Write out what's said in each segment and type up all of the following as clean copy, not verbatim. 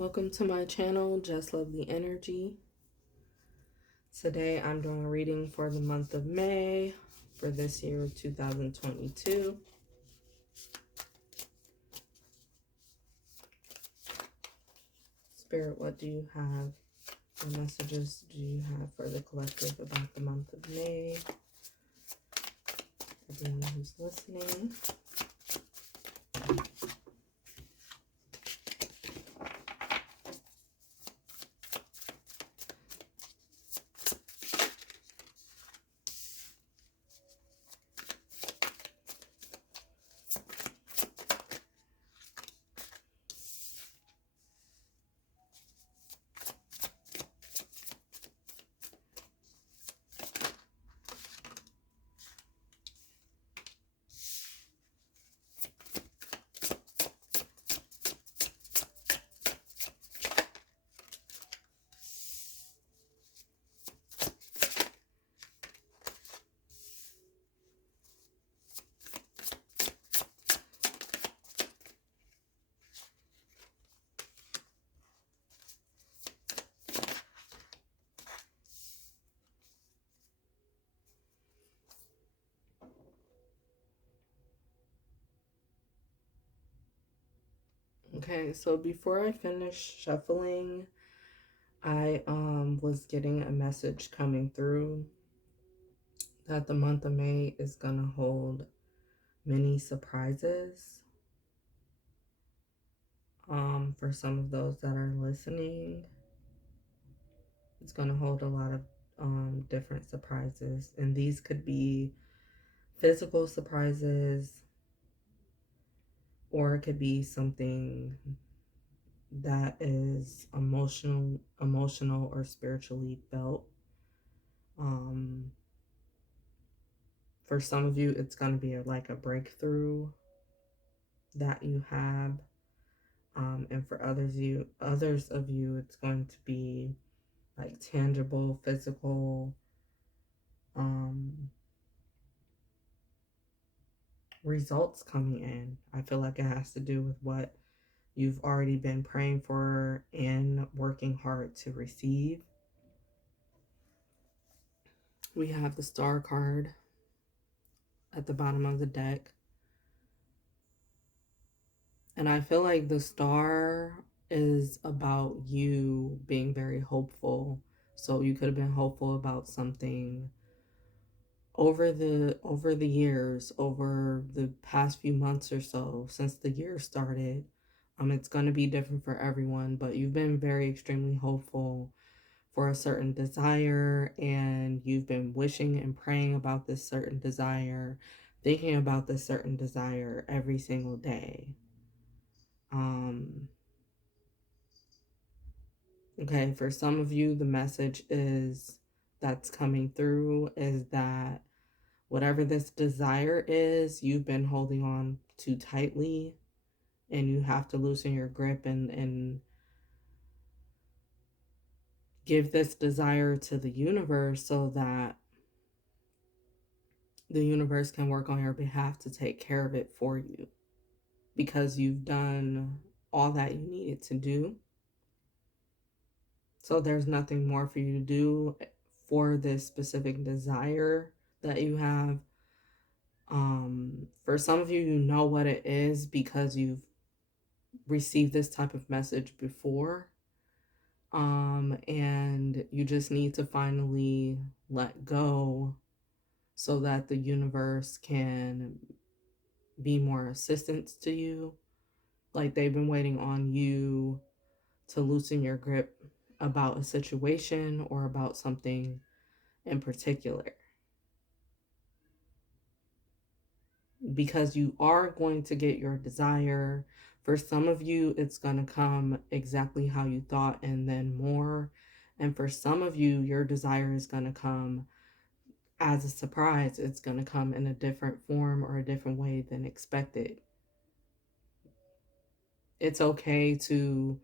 Welcome to my channel, Just Lovely Energy. Today I'm doing a reading for the month of May for this year, 2022. Spirit, what do you have? What messages do you have for the collective about the month of May? Everyone who's listening. Okay, so before I finish shuffling, I was getting a message coming through that the month of May is gonna hold many surprises for some of those that are listening. It's gonna hold a lot of different surprises, and these could be physical surprises, or it could be something that is emotional or spiritually felt. For some of you, it's going to be like a breakthrough that you have, and for others of you, it's going to be like tangible, physical results coming in. I feel like it has to do with what you've already been praying for and working hard to receive. We have the Star card at the bottom of the deck. And I feel like the Star is about you being very hopeful. So you could have been hopeful about something over the years, over the past few months or so, since the year started. It's going to be different for everyone, but you've been very extremely hopeful for a certain desire, and you've been wishing and praying about this certain desire, thinking about this certain desire every single day. Okay, for some of you, the message that's coming through is that whatever this desire is, you've been holding on too tightly, and you have to loosen your grip and give this desire to the universe so that the universe can work on your behalf to take care of it for you, because you've done all that you needed to do. So there's nothing more for you to do for this specific desire that you have. For some of you, you know what it is because you've received this type of message before. And you just need to finally let go so that the universe can be more assistance to you. Like they've been waiting on you to loosen your grip about a situation or about something in particular. Because you are going to get your desire. For some of you, it's going to come exactly how you thought and then more. And for some of you, your desire is going to come as a surprise. It's going to come in a different form or a different way than expected. It's okay to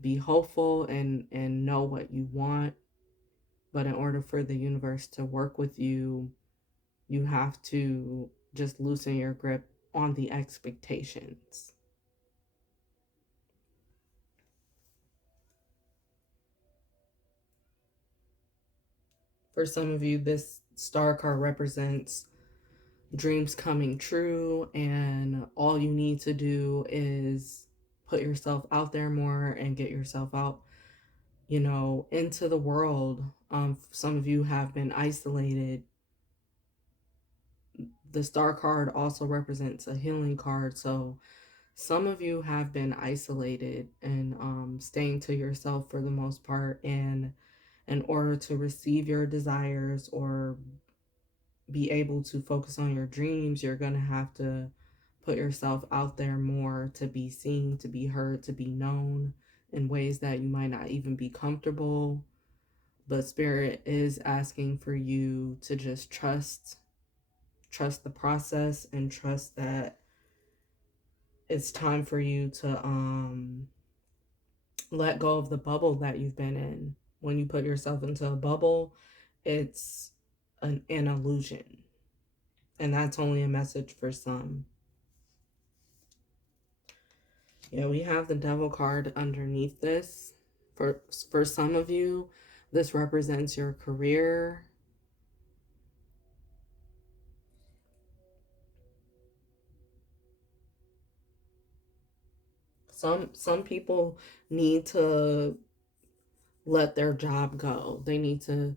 be hopeful and know what you want. But in order for the universe to work with you, you have to just loosen your grip on the expectations. For some of you, this star card represents dreams coming true, and all you need to do is put yourself out there more and get yourself out, into the world. Some of you have been isolated. The star card also represents a healing card, so some of you have been isolated and staying to yourself for the most part, and in order to receive your desires or be able to focus on your dreams, you're going to have to put yourself out there more to be seen, to be heard, to be known in ways that you might not even be comfortable. But Spirit is asking for you to just trust the process, and trust that it's time for you to let go of the bubble that you've been in. When you put yourself into a bubble, it's an illusion. And that's only a message for some. Yeah, we have the Devil card underneath this. For some of you, this represents your career. Some people need to let their job go. They need to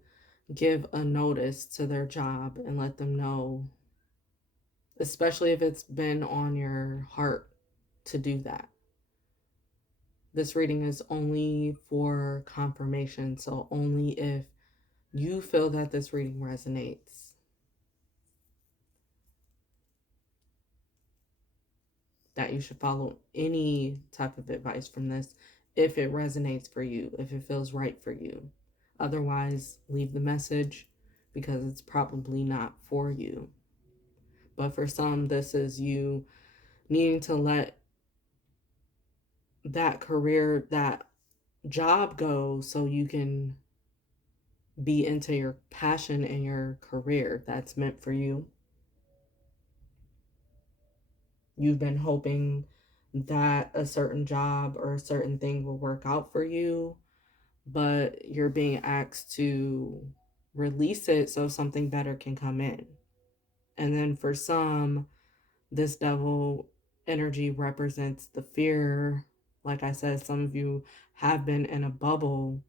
give a notice to their job and let them know, especially if it's been on your heart to do that. This reading is only for confirmation, so only if you feel that this reading resonates. That you should follow any type of advice from this if it resonates for you, if it feels right for you. Otherwise, leave the message because it's probably not for you. But for some, this is you needing to let that career, that job go so you can be into your passion and your career that's meant for you. You've been hoping that a certain job or a certain thing will work out for you, but you're being asked to release it so something better can come in. And then for some, this devil energy represents the fear. Like I said, some of you have been in a bubble,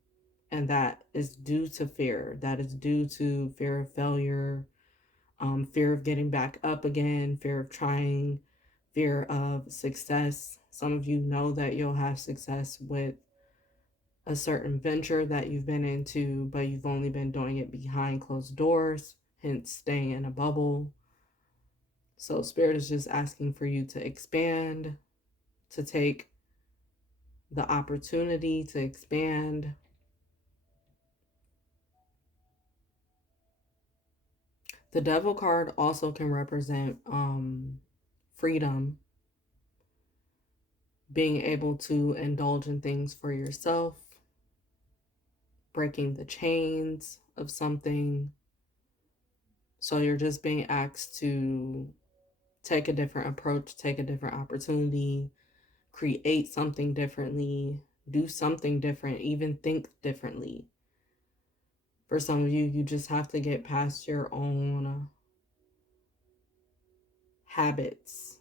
and that is due to fear. That is due to fear of failure, fear of getting back up again, fear of trying, fear of success. Some of you know that you'll have success with a certain venture that you've been into, but you've only been doing it behind closed doors, hence staying in a bubble. So Spirit is just asking for you to expand, to take the opportunity to expand. The Devil card also can represent freedom, being able to indulge in things for yourself, breaking the chains of something. So you're just being asked to take a different approach, take a different opportunity, create something differently, do something different, even think differently. For some of you, you just have to get past your own habits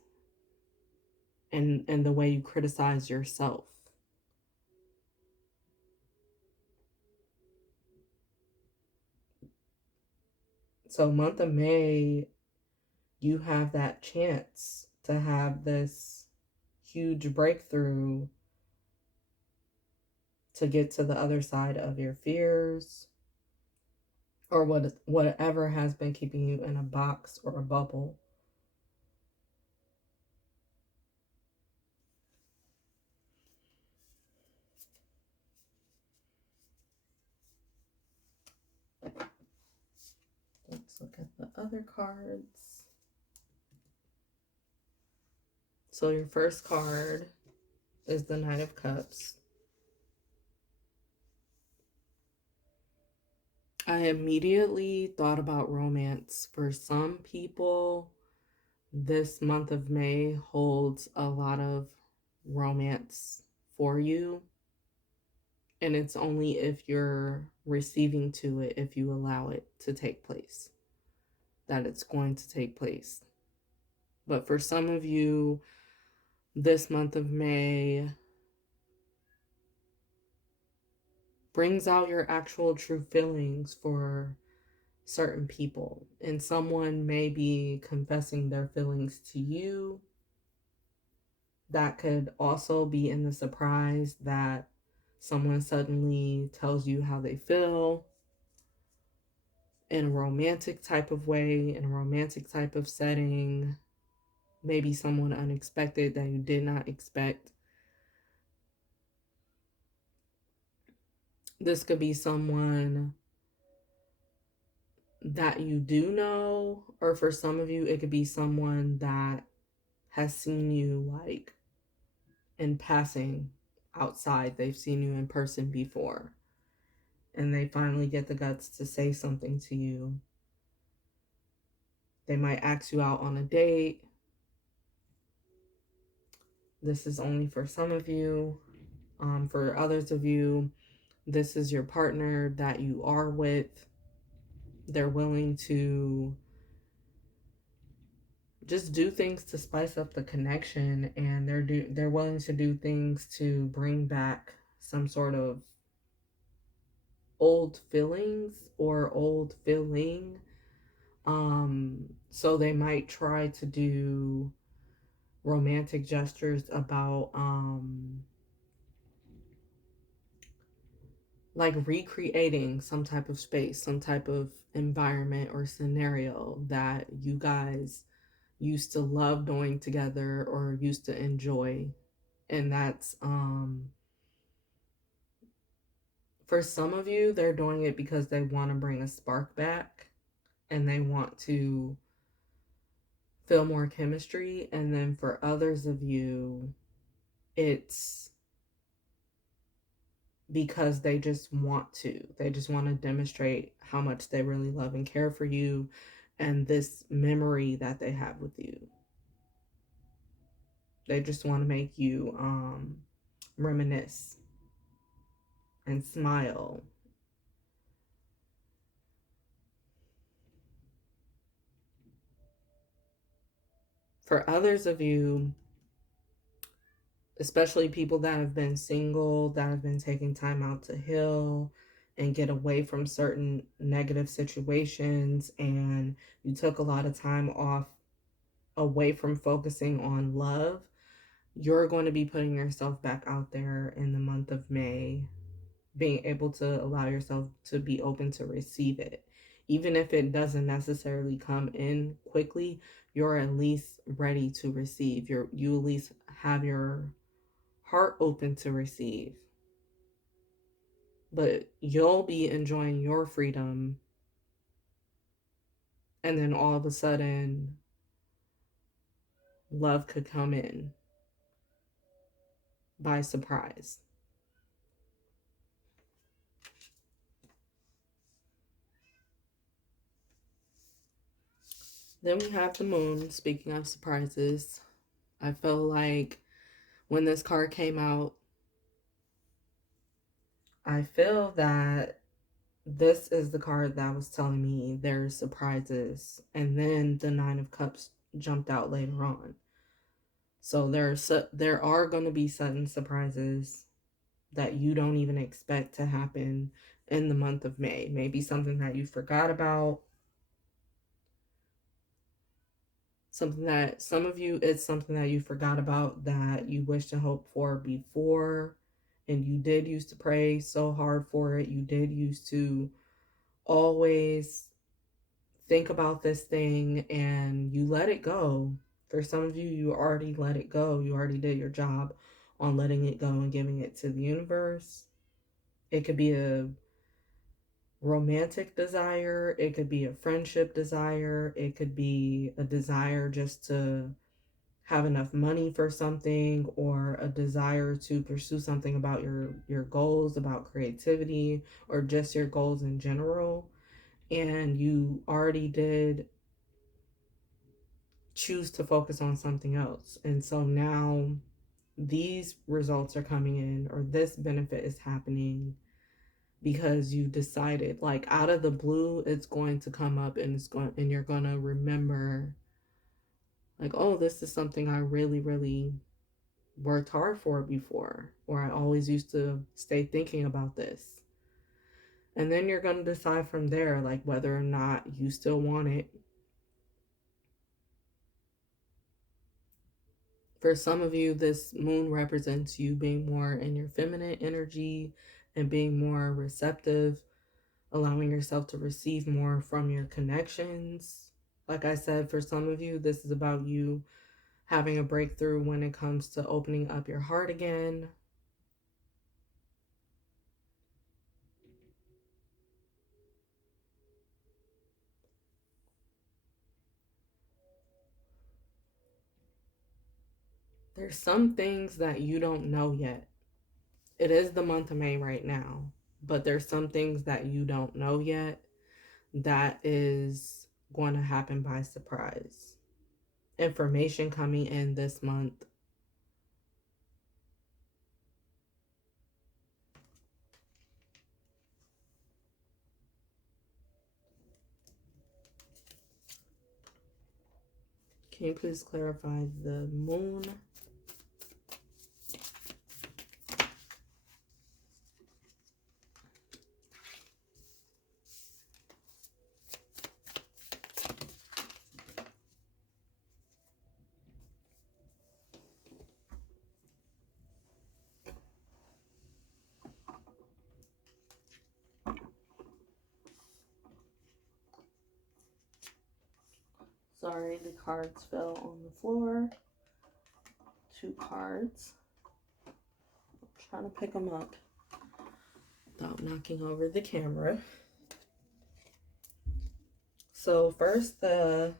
and the way you criticize yourself. So month of May, you have that chance to have this huge breakthrough, to get to the other side of your fears or whatever has been keeping you in a box or a bubble. Let's look at the other cards. So your first card is the Knight of Cups. I immediately thought about romance. For some people, this month of May holds a lot of romance for you. And it's only if you're receiving to it, if you allow it to take place, that it's going to take place. But for some of you, this month of May brings out your actual true feelings for certain people. And someone may be confessing their feelings to you. That could also be in the surprise that someone suddenly tells you how they feel in a romantic type of way, in a romantic type of setting. Maybe someone unexpected that you did not expect. This could be someone that you do know, or for some of you, it could be someone that has seen you like in passing outside. They've seen you in person before, and they finally get the guts to say something to you. They might ask you out on a date. This is only for some of you. For others of you, this is your partner that you are with. They're willing to just do things to spice up the connection, and they're willing to do things to bring back some sort of old feelings or old feeling. So they might try to do romantic gestures about like recreating some type of space, some type of environment or scenario that you guys used to love doing together or used to enjoy. And that's for some of you, they're doing it because they want to bring a spark back and they want to feel more chemistry. And then for others of you, it's because they just want to. They just want to demonstrate how much they really love and care for you and this memory that they have with you. They just want to make you reminisce and smile. For others of you, especially people that have been single, that have been taking time out to heal and get away from certain negative situations, and you took a lot of time off away from focusing on love, you're going to be putting yourself back out there in the month of May, being able to allow yourself to be open to receive it. Even if it doesn't necessarily come in quickly, you're at least ready to receive. You at least have your heart open to receive. But you'll be enjoying your freedom, and then all of a sudden, love could come in by surprise. Then we have the moon. Speaking of surprises, I feel like when this card came out, I feel that this is the card that was telling me there's surprises. And then the Nine of Cups jumped out later on. So there are going to be sudden surprises that you don't even expect to happen in the month of May. Maybe something that you forgot about. Something that some of you, it's something that you forgot about that you wish to hope for before. And you did used to pray so hard for it. You did used to always think about this thing and you let it go. For some of you, you already let it go. You already did your job on letting it go and giving it to the universe. It could be a romantic desire, it could be a friendship desire, it could be a desire just to have enough money for something, or a desire to pursue something about your goals, about creativity, or just your goals in general, and you already did choose to focus on something else. And so now these results are coming in, or this benefit is happening because you decided, like, out of the blue, it's going to come up, and you're going to remember, like, oh, this is something I really, really worked hard for before, or I always used to stay thinking about this. And then you're going to decide from there, like, whether or not you still want it. For some of you, this moon represents you being more in your feminine energy and being more receptive, allowing yourself to receive more from your connections. Like I said, for some of you, this is about you having a breakthrough when it comes to opening up your heart again. There's some things that you don't know yet. It is the month of May right now, but there's some things that you don't know yet that is going to happen by surprise. Information coming in this month. Can you please clarify the moon? Sorry, the cards fell on the floor. 2 cards. I'm trying to pick them up without knocking over the camera. So first, the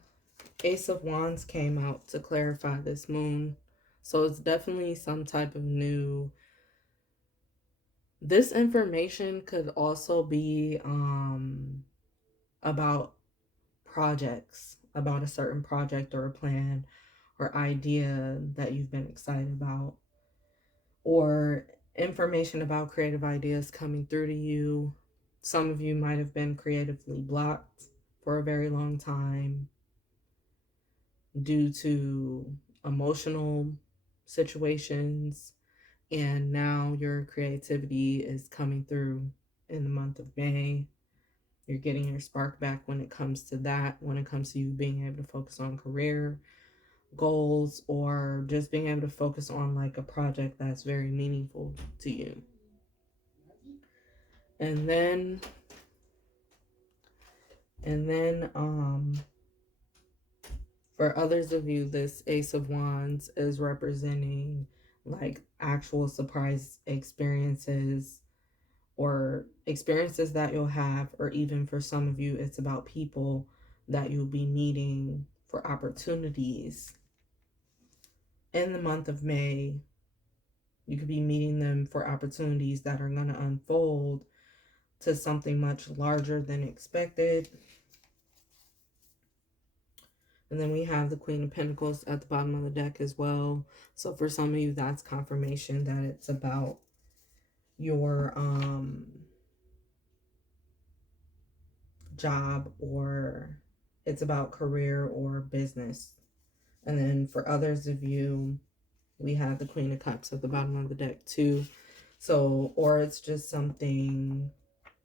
Ace of Wands came out to clarify this moon. So it's definitely some type of new. This information could also be about projects, about a certain project or a plan or idea that you've been excited about, or information about creative ideas coming through to you. Some of you might have been creatively blocked for a very long time due to emotional situations, and now your creativity is coming through in the month of May. You're getting your spark back when it comes to that, when it comes to you being able to focus on career goals or just being able to focus on like a project that's very meaningful to you. And then for others of you, this Ace of Wands is representing like actual surprise experiences or experiences that you'll have, or even for some of you, it's about people that you'll be meeting for opportunities in the month of May. You could be meeting them for opportunities that are going to unfold to something much larger than expected. And then we have the Queen of Pentacles at the bottom of the deck as well. So for some of you, that's confirmation that it's about your job, or it's about career or business. And then for others of you, we have the Queen of Cups at the bottom of the deck too. So, or it's just something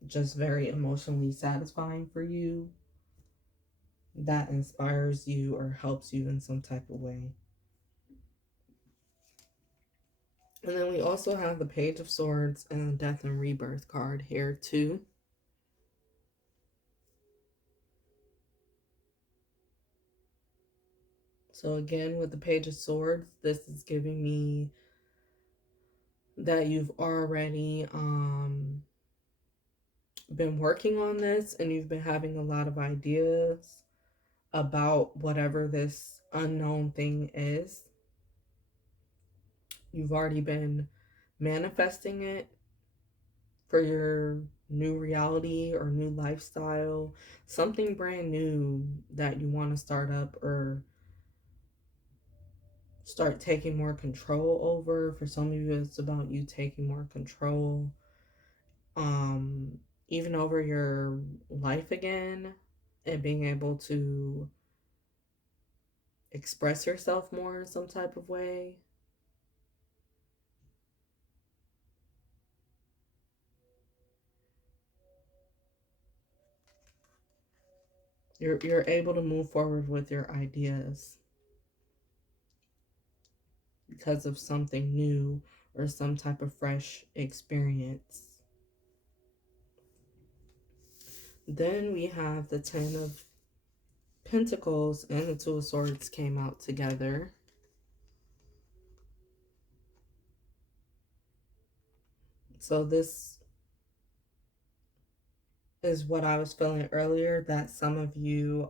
just very emotionally satisfying for you that inspires you or helps you in some type of way. And then we also have the Page of Swords and the Death and Rebirth card here too. So again, with the Page of Swords, this is giving me that you've already been working on this, and you've been having a lot of ideas about whatever this unknown thing is. You've already been manifesting it for your new reality or new lifestyle, something brand new that you want to start up, or start taking more control over. For some of you, it's about you taking more control, um, even over your life again, and being able to express yourself more in some type of way. You're able to move forward with your ideas because of something new or some type of fresh experience. Then we have the Ten of Pentacles and the Two of Swords came out together. So this is what I was feeling earlier, that some of you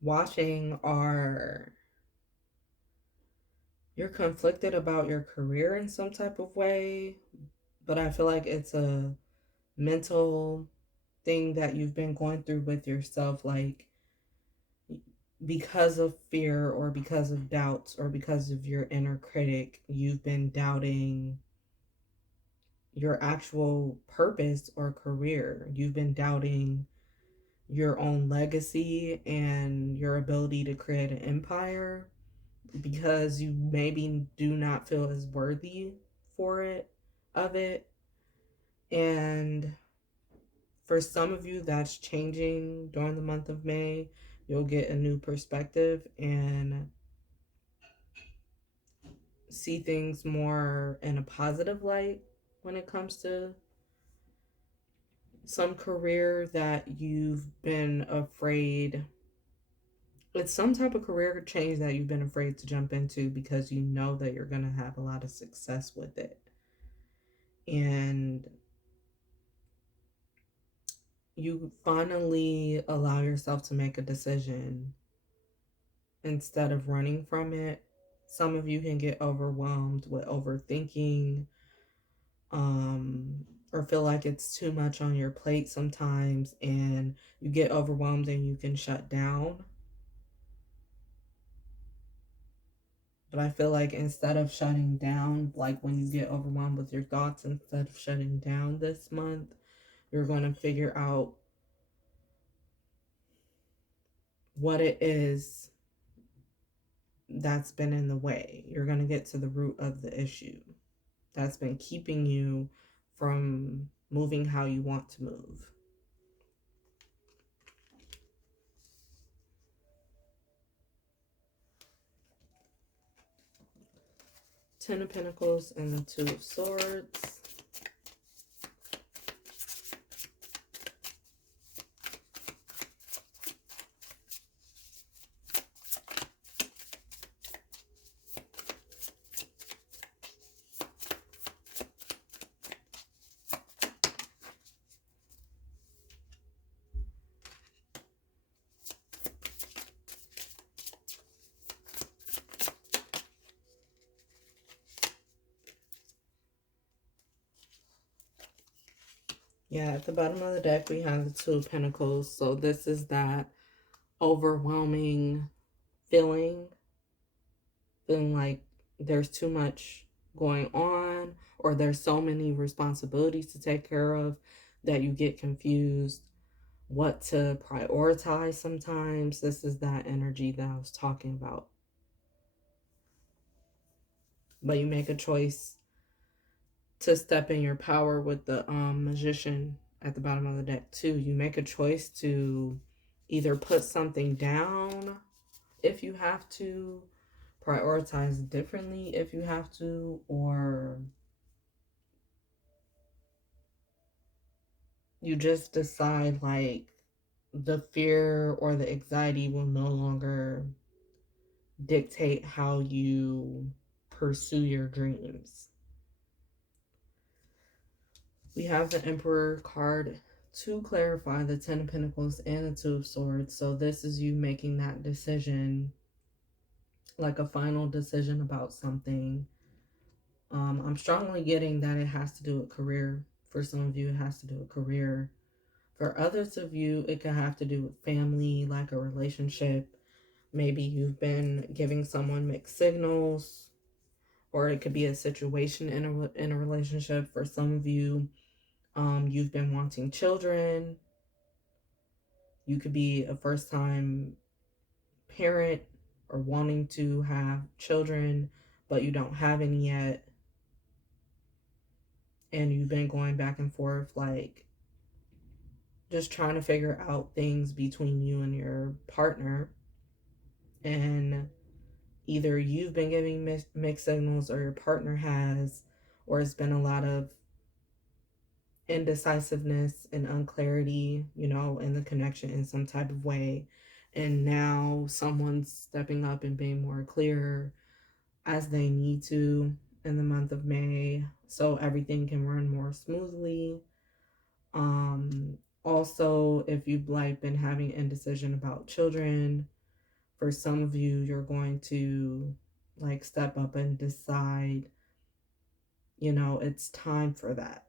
watching are, you're conflicted about your career in some type of way, but I feel like it's a mental thing that you've been going through with yourself, like because of fear or because of doubts or because of your inner critic, you've been doubting your actual purpose or career. You've been doubting your own legacy and your ability to create an empire because you maybe do not feel as worthy for it, of it. And for some of you, that's changing during the month of May. You'll get a new perspective and see things more in a positive light when it comes to some career that you've been afraid. It's some type of career change that you've been afraid to jump into because you know that you're going to have a lot of success with it. And you finally allow yourself to make a decision instead of running from it. Some of you can get overwhelmed with overthinking, or feel like it's too much on your plate sometimes, and you get overwhelmed and you can shut down. But I feel like instead of shutting down, like when you get overwhelmed with your thoughts, instead of shutting down this month, you're going to figure out what it is that's been in the way. You're going to get to the root of the issue that's been keeping you from moving how you want to move. Ten of Pentacles and the Two of Swords. Yeah, at the bottom of the deck, we have the Two of Pentacles. So this is that overwhelming feeling like there's too much going on, or there's so many responsibilities to take care of that you get confused what to prioritize sometimes. This is that energy that I was talking about. But you make a choice to step in your power with the Magician at the bottom of the deck too. You make a choice to either put something down if you have to, prioritize differently if you have to, or you just decide like the fear or the anxiety will no longer dictate how you pursue your dreams. We have the Emperor card to clarify the Ten of Pentacles and the Two of Swords. So this is you making that decision, like a final decision about something. I'm strongly getting that it has to do with career. For some of you, it has to do with career. For others of you, it could have to do with family, like a relationship, Maybe you've been giving someone mixed signals, or it could be a situation in a relationship. For some of you, you've been wanting children. You could be a first time parent or wanting to have children, but you don't have any yet. And you've been going back and forth, like just trying to figure out things between you and your partner. And either you've been giving mixed signals or your partner has, or it's been a lot of indecisiveness and unclarity, in the connection in some type of way. And now someone's stepping up and being more clear as they need to in the month of May so everything can run more smoothly. Also, if you've like been having indecision about children, for some of you, you're going to like step up and decide, it's time for that.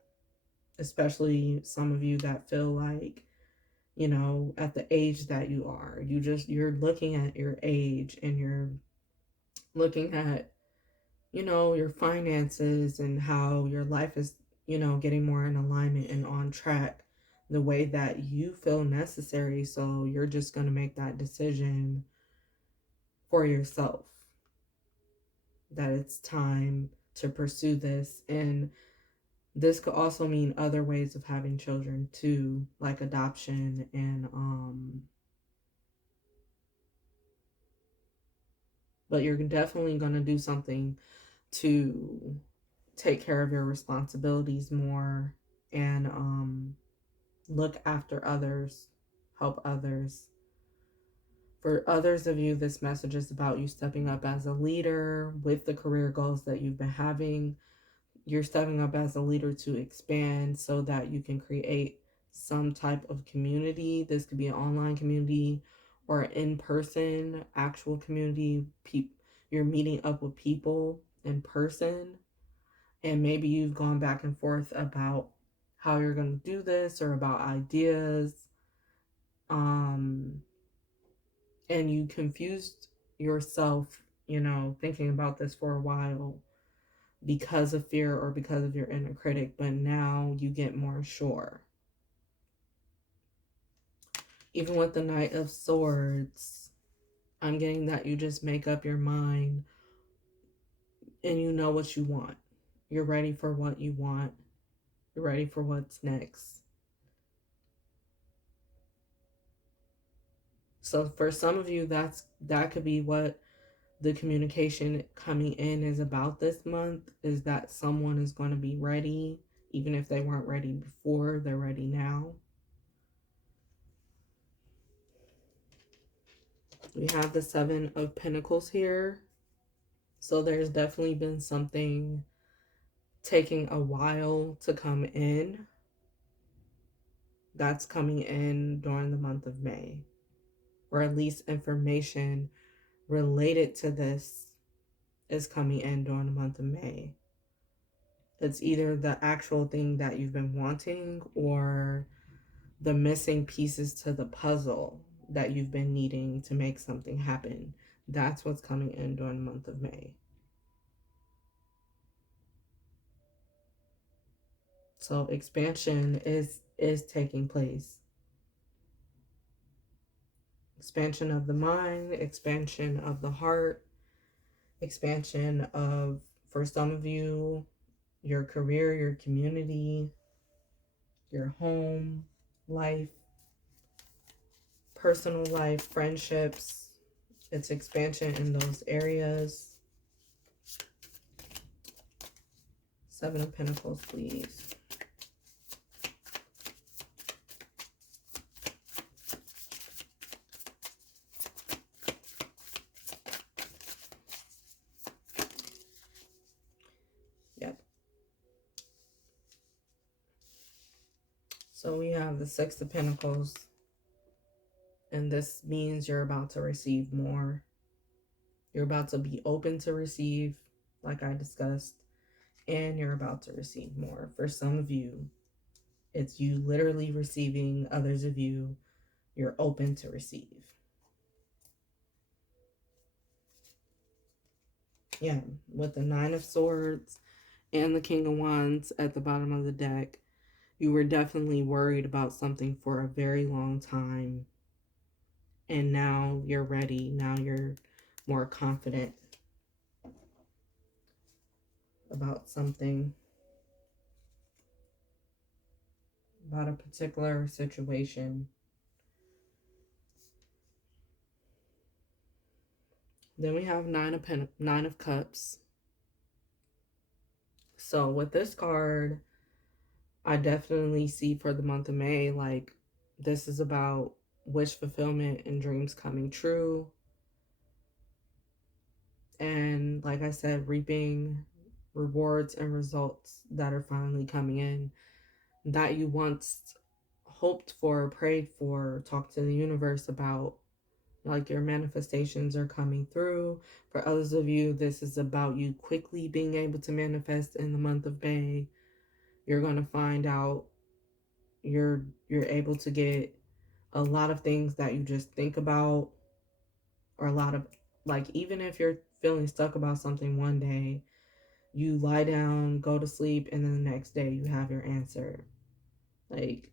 Especially some of you that feel like, at the age that you are, you're looking at your age and you're looking at, your finances and how your life is, getting more in alignment and on track the way that you feel necessary. So you're just going to make that decision for yourself that it's time to pursue this. And this could also mean other ways of having children too, like adoption and but you're definitely going to do something to take care of your responsibilities more and look after others, help others. For others of you, this message is about you stepping up as a leader with the career goals that you've been having. You're stepping up as a leader to expand so that you can create some type of community. This could be an online community or in person, actual community. You're meeting up with people in person, and maybe you've gone back and forth about how you're going to do this or about ideas. And you confused yourself, thinking about this for a while because of fear or because of your inner critic, but now you get more sure. Even with the Knight of Swords, I'm getting that you just make up your mind and you know what you want. You're ready for what you want. You're ready for what's next. So for some of you, that could be what the communication coming in is about this month, is that someone is going to be ready. Even if they weren't ready before, they're ready now. We have the Seven of Pentacles here. So there's definitely been something taking a while to come in. That's coming in during the month of May. Or at least information related to this is coming in during the month of May. It's either the actual thing that you've been wanting or the missing pieces to the puzzle that you've been needing to make something happen. That's what's coming in during the month of May. So expansion is taking place. Expansion of the mind, expansion of the heart, expansion of, for some of you, your career, your community, your home life, personal life, friendships. It's expansion in those areas. Seven of Pentacles, please. Yep. So we have the Six of Pentacles. And this means you're about to receive more. You're about to be open to receive, like I discussed. And you're about to receive more. For some of you, it's you literally receiving. Others of you, you're open to receive. Yeah, with the Nine of Swords and the King of Wands at the bottom of the deck, you were definitely worried about something for a very long time. And now you're ready. Now you're more confident about something, about a particular situation. Then we have Nine of Cups. So with this card, I definitely see for the month of May, like this is about wish fulfillment and dreams coming true. And like I said, reaping rewards and results that are finally coming in that you once hoped for, prayed for, talked to the universe about. Like your manifestations are coming through. For others of you, this is about you quickly being able to manifest in the month of May. You're going to find out you're able to get a lot of things that you just think about, or a lot of, like, even if you're feeling stuck about something one day, you lie down, go to sleep, and then the next day you have your answer. Like,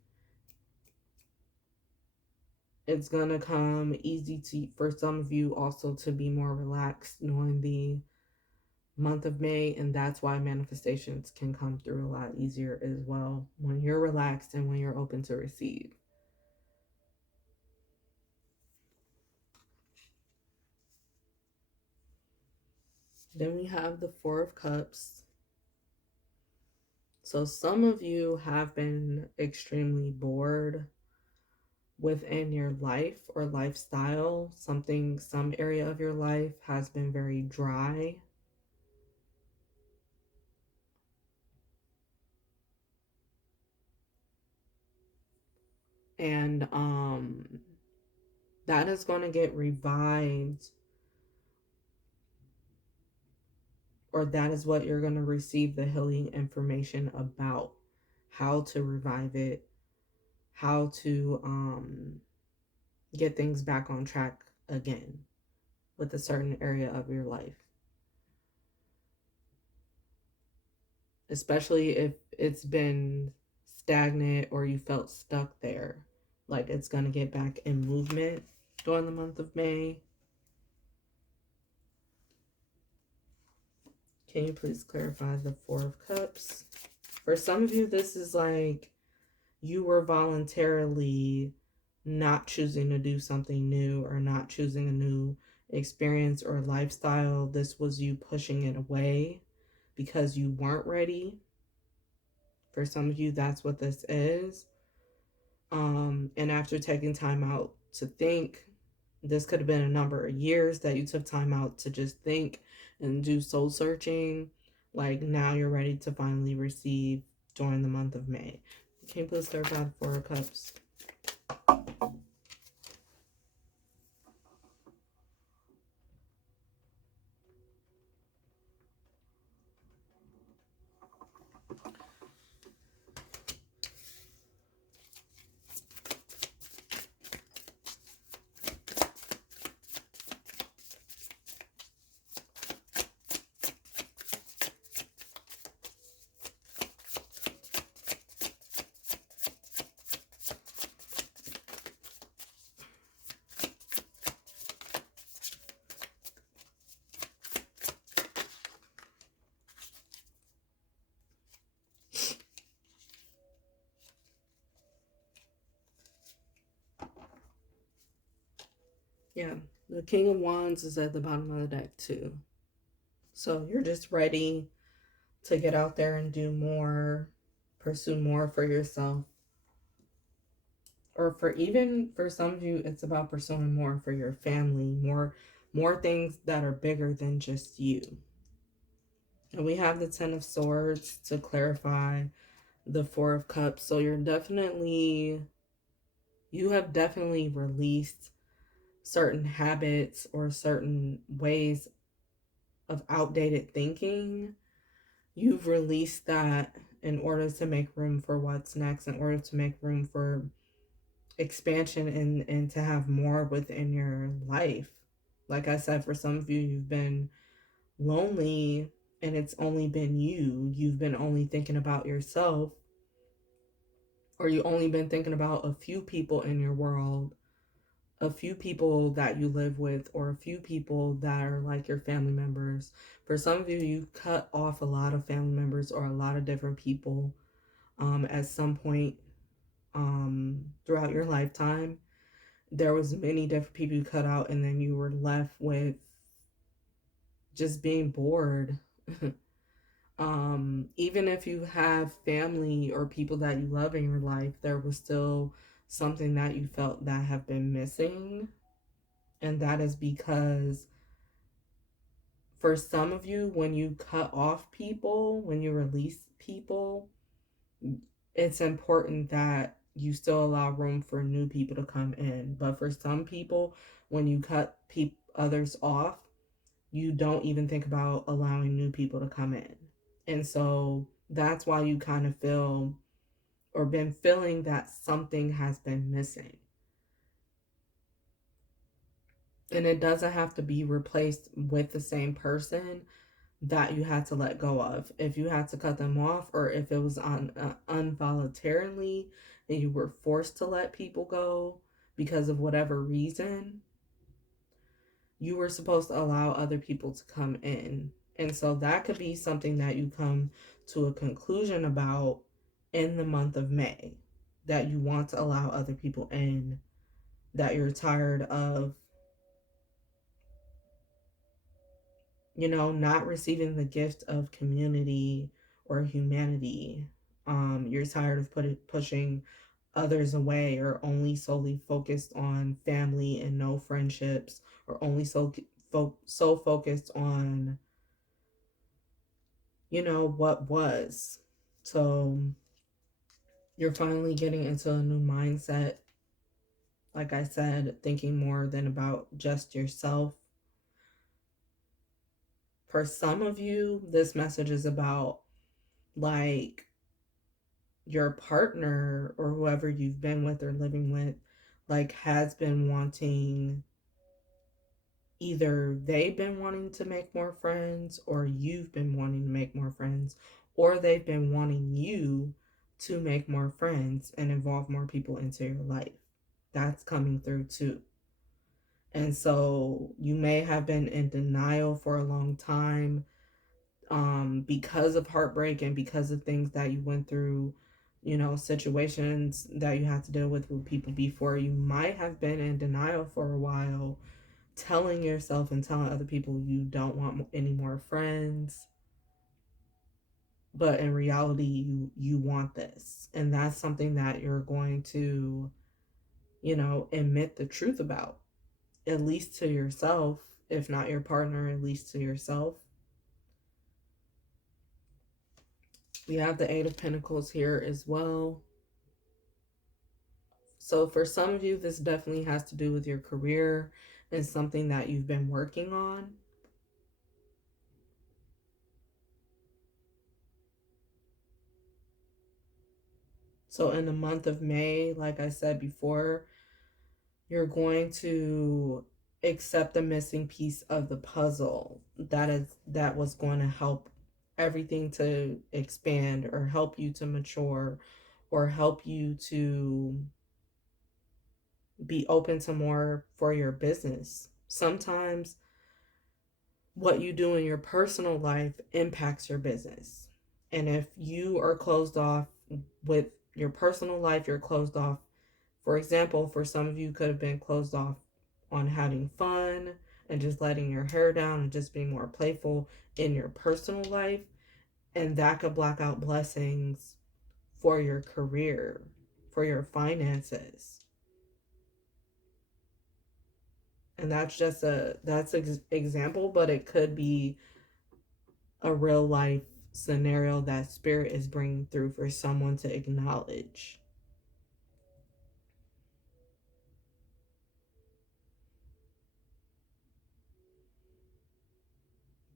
it's gonna come easy to for some of you also to be more relaxed during the month of May, and that's why manifestations can come through a lot easier as well when you're relaxed and when you're open to receive. Then we have the Four of Cups. So some of you have been extremely bored within your life or lifestyle. Some area of your life has been very dry. And that is going to get revived, or that is what you're going to receive the healing information about, how to revive it, how to get things back on track again with a certain area of your life. Especially if it's been stagnant or you felt stuck there. Like it's going to get back in movement during the month of May. Can you please clarify the Four of Cups? For some of you, this is like you were voluntarily not choosing to do something new or not choosing a new experience or lifestyle. This was you pushing it away because you weren't ready. For some of you, that's what this is. And after taking time out to think, this could have been a number of years that you took time out to just think and do soul searching. Like now you're ready to finally receive during the month of May. Can you please start by the Four of Cups? Yeah, the King of Wands is at the bottom of the deck too. So you're just ready to get out there and do more, pursue more for yourself. Or for some of you, it's about pursuing more for your family, more things that are bigger than just you. And we have the Ten of Swords to clarify the Four of Cups. So you have definitely released certain habits or certain ways of outdated thinking. You've released that in order to make room for what's next, in order to make room for expansion and to have more within your life. Like I said, for some of you, you've been lonely and it's only been you've been only thinking about yourself, or you only been thinking about a few people in your world, a few people that you live with, or a few people that are like your family members. For some of you, you cut off a lot of family members or a lot of different people at some point throughout your lifetime. There was many different people you cut out, and then you were left with just being bored. Even if you have family or people that you love in your life, there was still something that you felt that have been missing. And that is because for some of you, when you cut off people, when you release people, it's important that you still allow room for new people to come in. But for some people, when you cut others off, you don't even think about allowing new people to come in. And so that's why you kind of feel or been feeling that something has been missing. And it doesn't have to be replaced with the same person that you had to let go of. If you had to cut them off, or if it was on involuntarily and you were forced to let people go because of whatever reason, you were supposed to allow other people to come in. And so that could be something that you come to a conclusion about in the month of May, that you want to allow other people in, that you're tired of, not receiving the gift of community or humanity. You're tired of pushing others away, or only solely focused on family and no friendships, or only so focused on what was. So you're finally getting into a new mindset, like I said, thinking more than about just yourself. For some of you, this message is about like your partner or whoever you've been with or living with, like has been wanting, either they've been wanting to make more friends, or you've been wanting to make more friends, or they've been wanting you to make more friends and involve more people into your life. That's coming through too. And so you may have been in denial for a long time, because of heartbreak and because of things that you went through, situations that you had to deal with people before. You might have been in denial for a while, telling yourself and telling other people you don't want any more friends, but in reality you want this, and that's something that you're going to admit the truth about, at least to yourself. If not your partner, at least to yourself. We have the Eight of Pentacles here as well. So for some of you, this definitely has to do with your career and something that you've been working on. So in the month of May, like I said before, you're going to accept the missing piece of the puzzle that was going to help everything to expand, or help you to mature, or help you to be open to more for your business. Sometimes what you do in your personal life impacts your business. And if you are closed off with your personal life, you're closed off. For example, for some of you, could have been closed off on having fun and just letting your hair down and just being more playful in your personal life. And that could block out blessings for your career, for your finances. And that's just an example, but it could be a real life scenario that spirit is bringing through for someone to acknowledge.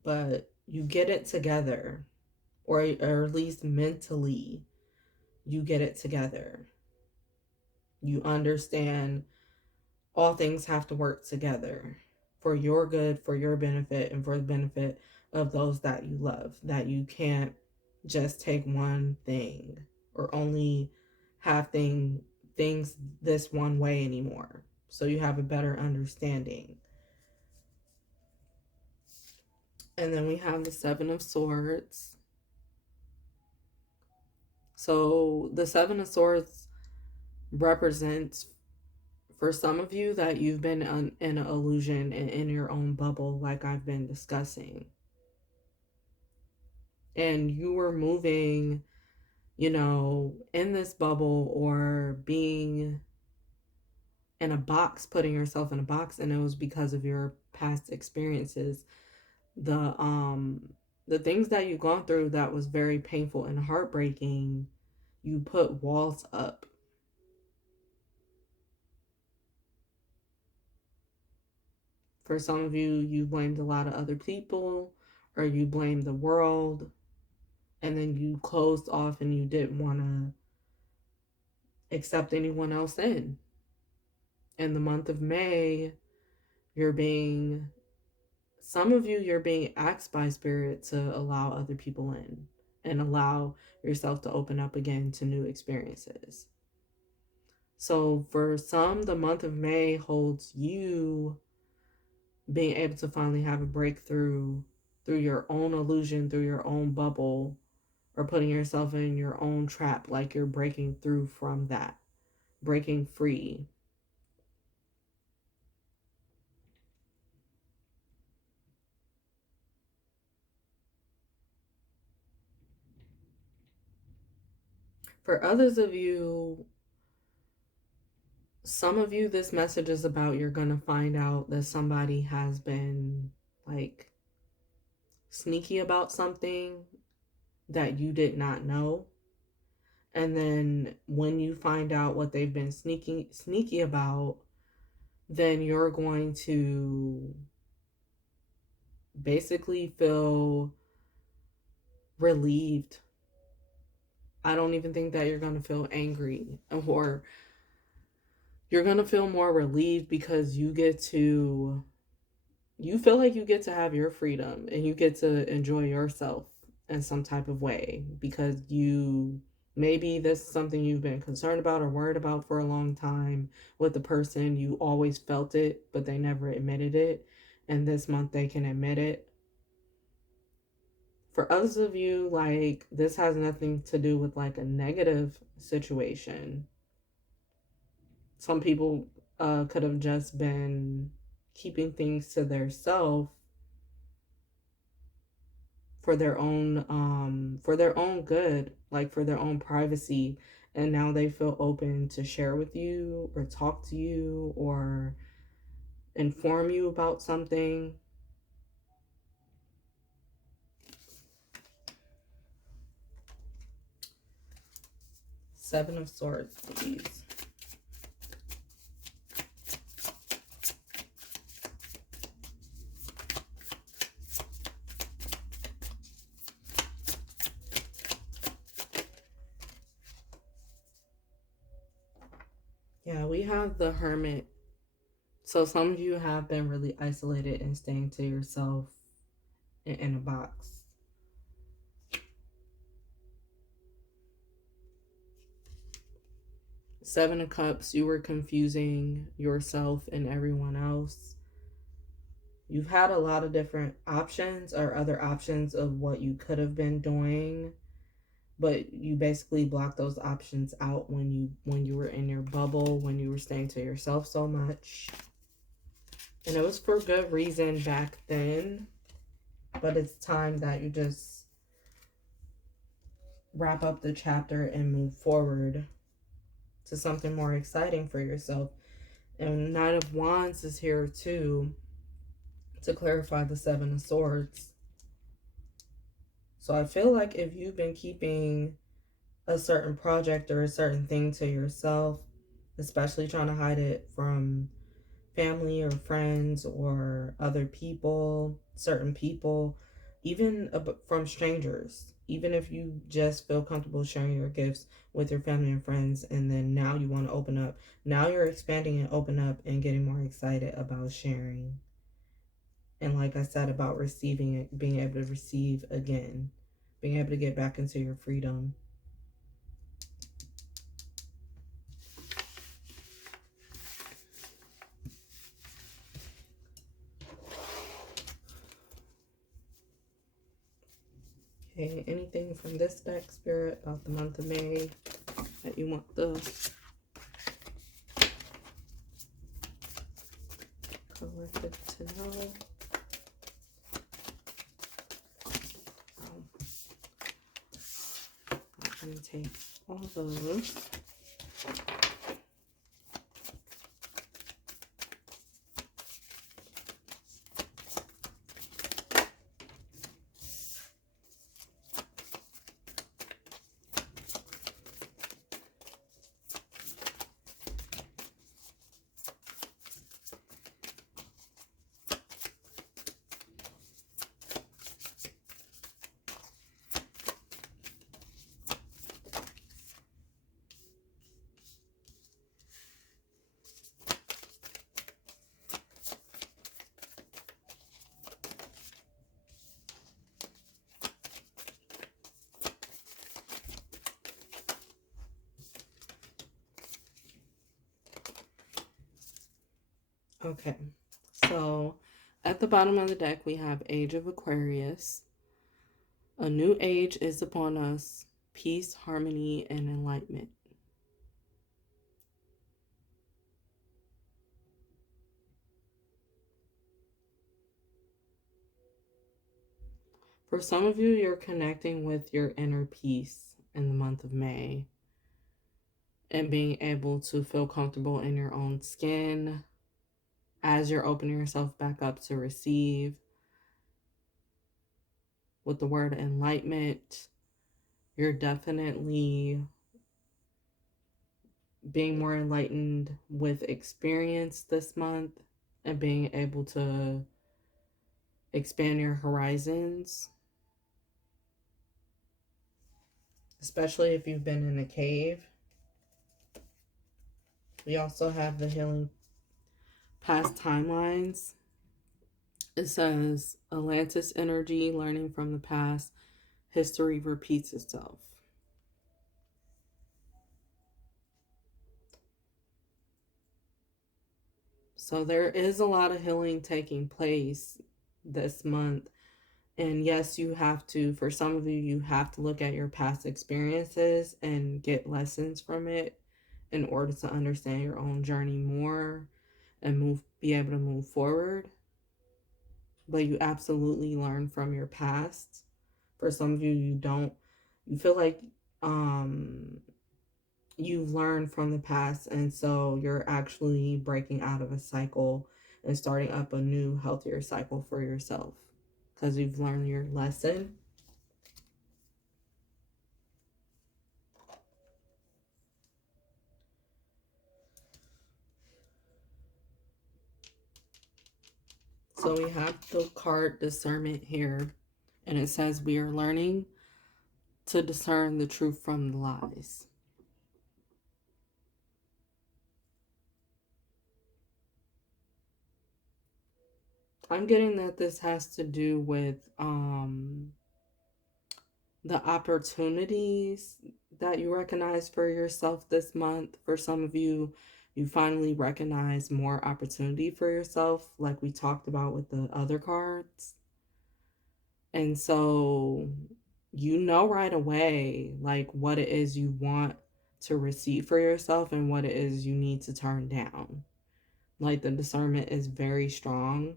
But you get it together, or at least mentally you get it together. You understand all things have to work together for your good, for your benefit, and for the benefit of those that you love, that you can't just take one thing or only have things this one way anymore. So you have a better understanding. And then we have the Seven of Swords. So the Seven of Swords represents, for some of you, that you've been in an illusion and in your own bubble, like I've been discussing. And you were moving, in this bubble or being in a box, putting yourself in a box, and it was because of your past experiences. The things that you've gone through that was very painful and heartbreaking, you put walls up. For some of you, you blamed a lot of other people, or you blamed the world, and then you closed off and you didn't want to accept anyone else in. In the month of May, some of you're being asked by Spirit to allow other people in and allow yourself to open up again to new experiences. So for some, the month of May holds you being able to finally have a breakthrough through your own illusion, through your own bubble, or putting yourself in your own trap, like you're breaking through from that, breaking free. For others of you, some of you, this message is about, you're going to find out that somebody has been like sneaky about something that you did not know. And then when you find out what they've been sneaky about, then you're going to basically feel relieved. I don't even think that you're going to feel angry, or you're going to feel more relieved because you feel like you get to have your freedom and you get to enjoy yourself in some type of way, because maybe this is something you've been concerned about or worried about for a long time with the person. You always felt it, but they never admitted it. And this month they can admit it. For others of you, like, this has nothing to do with like a negative situation. Some people could have just been keeping things to their self for their own good, like for their own privacy, and now they feel open to share with you or talk to you or inform you about something. Seven of Swords, please. Yeah, we have the Hermit. So some of you have been really isolated and staying to yourself in a box. Seven of Cups, you were confusing yourself and everyone else. You've had a lot of different options or other options of what you could have been doing, but you basically blocked those options out when you were in your bubble, when you were staying to yourself so much. And it was for good reason back then, but it's time that you just wrap up the chapter and move forward to something more exciting for yourself. And Knight of Wands is here too, to clarify the Seven of Swords. So I feel like if you've been keeping a certain project or a certain thing to yourself, especially trying to hide it from family or friends or other people, certain people, even from strangers, even if you just feel comfortable sharing your gifts with your family and friends, and then now you want to open up, now you're expanding and open up and getting more excited about sharing. And like I said about receiving it, being able to receive again, being able to get back into your freedom. Okay, anything from this deck, Spirit, about the month of May that you want the collective to know? I'm going to take all those. Okay, so at the bottom of the deck, we have Age of Aquarius. A new age is upon us. Peace, harmony, and enlightenment. For some of you, you're connecting with your inner peace in the month of May and being able to feel comfortable in your own skin as you're opening yourself back up to receive. With the word enlightenment, you're definitely being more enlightened with experience this month and being able to expand your horizons, especially if you've been in a cave. We also have the healing past timelines. It says Atlantis energy, learning from the past, history repeats itself. So there is a lot of healing taking place this month. And yes, you have to, for some of you, you have to look at your past experiences and get lessons from it in order to understand your own journey more and be able to move forward. But you absolutely learn from your past. For some of you, you don't. You feel like you've learned from the past, and so you're actually breaking out of a cycle and starting up a new, healthier cycle for yourself because you've learned your lesson. So we have the card discernment here, and it says we are learning to discern the truth from the lies. I'm getting that this has to do with the opportunities that you recognize for yourself this month. For some of you, you finally recognize more opportunity for yourself, like we talked about with the other cards. And so you know right away, like, what it is you want to receive for yourself and what it is you need to turn down. Like, the discernment is very strong.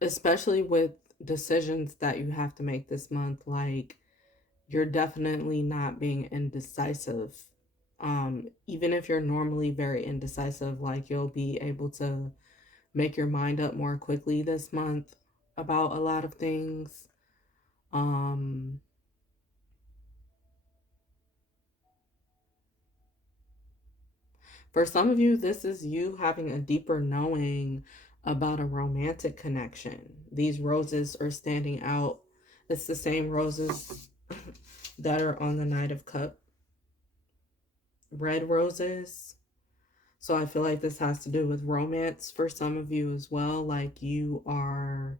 Especially with decisions that you have to make this month, like, you're definitely not being indecisive. Even if you're normally very indecisive, like, you'll be able to make your mind up more quickly this month about a lot of things. For some of you, this is you having a deeper knowing about a romantic connection. These roses are standing out. It's the same roses that are on the Knight of Cups. Red roses. So I feel like this has to do with romance for some of you as well. Like you are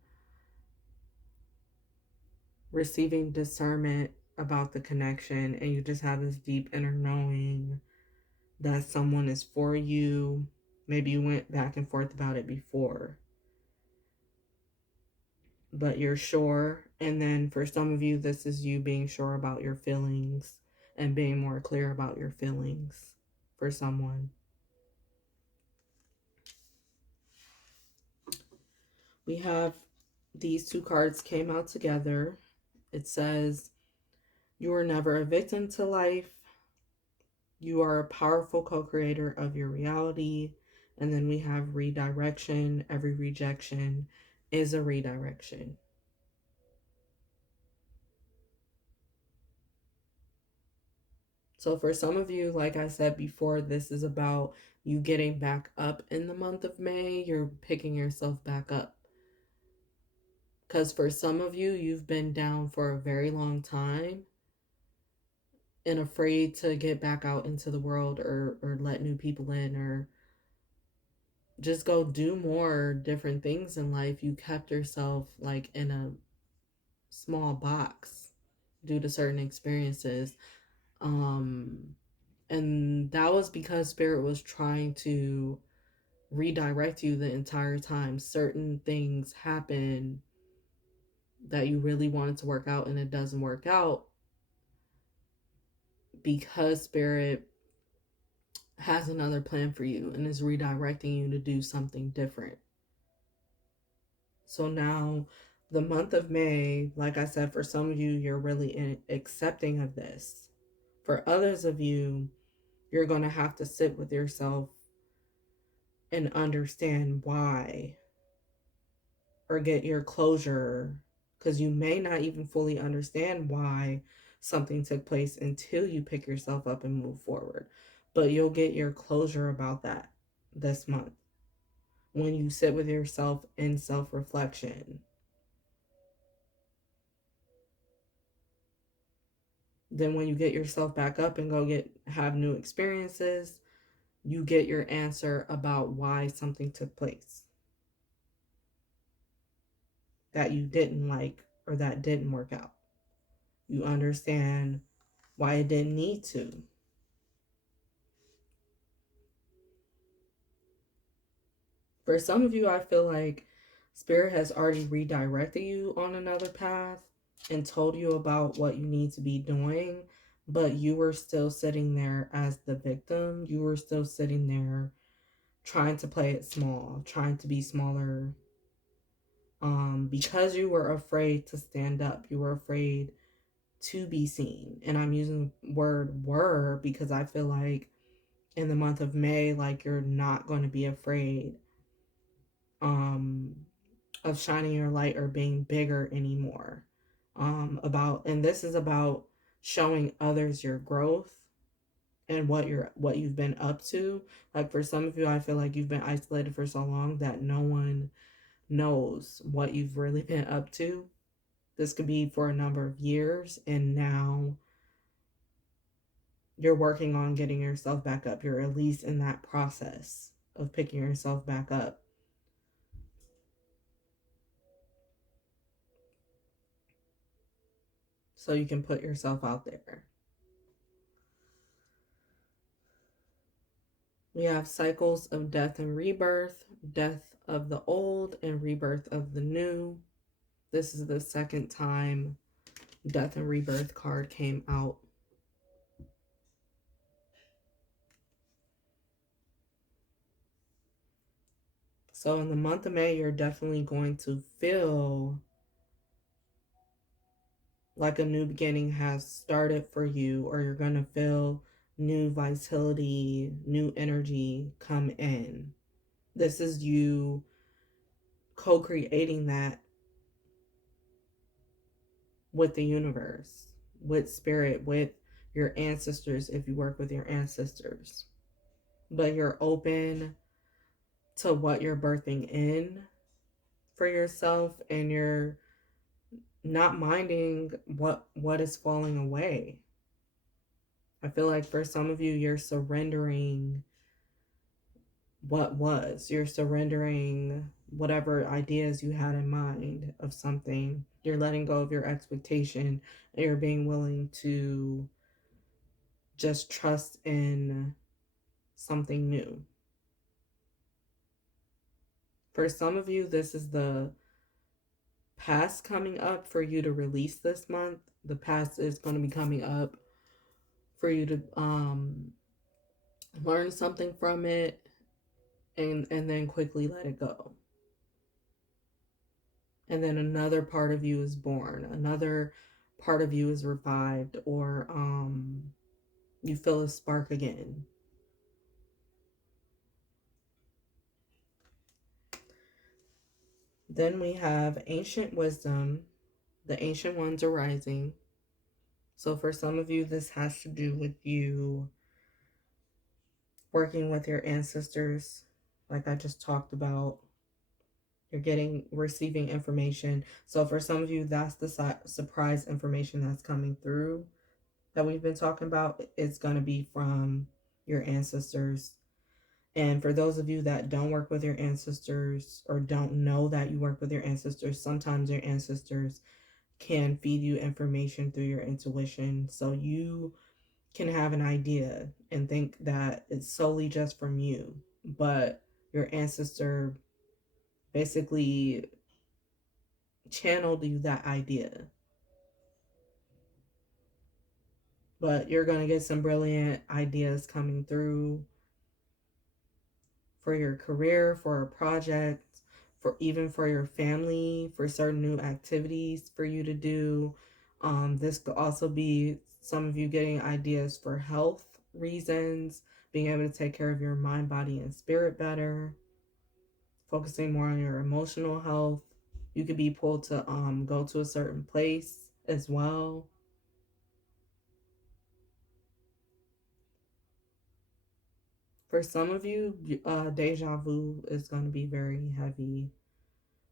receiving discernment about the connection and you just have this deep inner knowing that someone is for you. Maybe you went back and forth about it before, but you're sure. And then for some of you, this is you being sure about your feelings and being more clear about your feelings for someone. We have these two cards came out together. It says, you are never a victim to life. You are a powerful co-creator of your reality. And then we have redirection. Every rejection is a redirection. So for some of you, like I said before, this is about you getting back up in the month of May. You're picking yourself back up. Because for some of you, you've been down for a very long time and afraid to get back out into the world or let new people in or just go do more different things in life. You kept yourself like in a small box due to certain experiences. And that was because Spirit was trying to redirect you the entire time. Certain things happen that you really wanted to work out and it doesn't work out because Spirit has another plan for you and is redirecting you to do something different. So now, the month of May, like I said, for some of you, you're really accepting of this. For others of you, you're going to have to sit with yourself and understand why or get your closure, because you may not even fully understand why something took place until you pick yourself up and move forward. But you'll get your closure about that this month when you sit with yourself in self-reflection. Then when you get yourself back up and go have new experiences, you get your answer about why something took place that you didn't like or that didn't work out. You understand why it didn't need to. For some of you, I feel like Spirit has already redirected you on another path and told you about what you need to be doing, but you were still sitting there as the victim. You were still sitting there trying to play it small, trying to be smaller, because you were afraid to stand up. You were afraid to be seen. And I'm using word were because I feel like in the month of May, like you're not going to be afraid um of shining your light or being bigger anymore. And this is about showing others your growth and what you've been up to. Like for some of you, I feel like you've been isolated for so long that no one knows what you've really been up to. This could be for a number of years, and now you're working on getting yourself back up. You're at least in that process of picking yourself back up. So you can put yourself out there. We have cycles of death and rebirth, death of the old and rebirth of the new. This is the second time death and rebirth card came out. So in the month of May, you're definitely going to feel like a new beginning has started for you, or you're going to feel new vitality, new energy come in. This is you co-creating that with the universe, with Spirit, with your ancestors if you work with your ancestors. But you're open to what you're birthing in for yourself, and you're not minding what is falling away. I feel like for some of you, you're surrendering what was. You're surrendering whatever ideas you had in mind of something. You're letting go of your expectation and you're being willing to just trust in something new. For some of you, this is the past coming up for you to release this month. The past is going to be coming up for you to learn something from it and then quickly let it go. And then another part of you is born. Another part of you is revived, or you feel a spark again. Then we have ancient wisdom, the ancient ones are rising. So for some of you, this has to do with you working with your ancestors, like I just talked about. You're receiving information. So for some of you, that's the surprise information that's coming through that we've been talking about. It's going to be from your ancestors. And for those of you that don't work with your ancestors or don't know that you work with your ancestors, sometimes your ancestors can feed you information through your intuition. So you can have an idea and think that it's solely just from you, but your ancestor basically channeled you that idea. But you're going to get some brilliant ideas coming through for your career, for a project, for even for your family, for certain new activities for you to do. This could also be some of you getting ideas for health reasons, being able to take care of your mind, body, and spirit better, focusing more on your emotional health. You could be pulled to go to a certain place as well. For some of you, deja vu is going to be very heavy